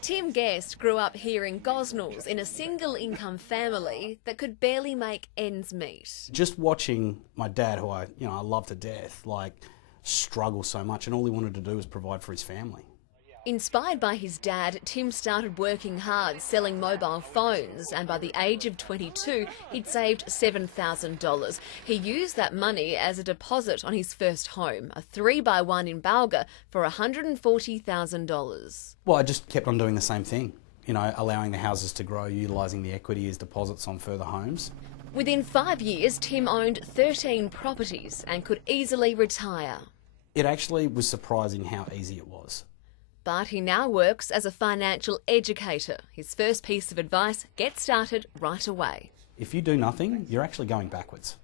Tim Guest grew up here in Gosnells in a single-income family that could barely make ends meet. Just watching my dad, who I love to death, struggle so much, and all he wanted to do was provide for his family. Inspired by his dad, Tim started working hard selling mobile phones, and by the age of 22, he'd saved $7,000. He used that money as a deposit on his first home, a 3x1 in Balga, for $140,000. Well, I just kept on doing the same thing, allowing the houses to grow, utilising the equity as deposits on further homes. Within 5 years, Tim owned 13 properties and could easily retire. It actually was surprising how easy it was. But he now works as a financial educator. His first piece of advice: get started right away. If you do nothing, you're actually going backwards.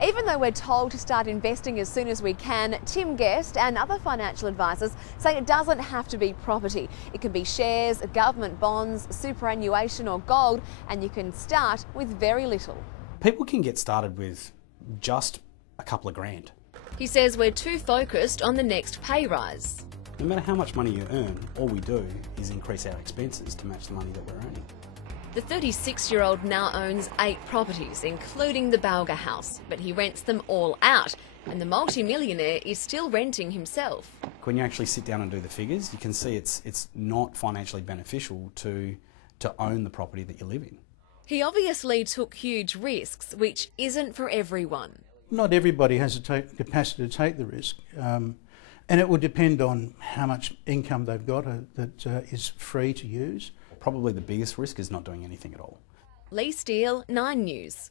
Even though we're told to start investing as soon as we can, Tim Guest and other financial advisors say it doesn't have to be property. It can be shares, government bonds, superannuation or gold, and you can start with very little. People can get started with just a couple of grand. He says we're too focused on the next pay rise. No matter how much money you earn, all we do is increase our expenses to match the money that we're earning. The 36-year-old now owns 8 properties, including the Balga house, but he rents them all out, and the multi-millionaire is still renting himself. When you actually sit down and do the figures, you can see it's not financially beneficial to own the property that you live in. He obviously took huge risks, which isn't for everyone. Not everybody has the capacity to take the risk. And it will depend on how much income they've got that is free to use. Probably the biggest risk is not doing anything at all. Lee Steele, 9 News.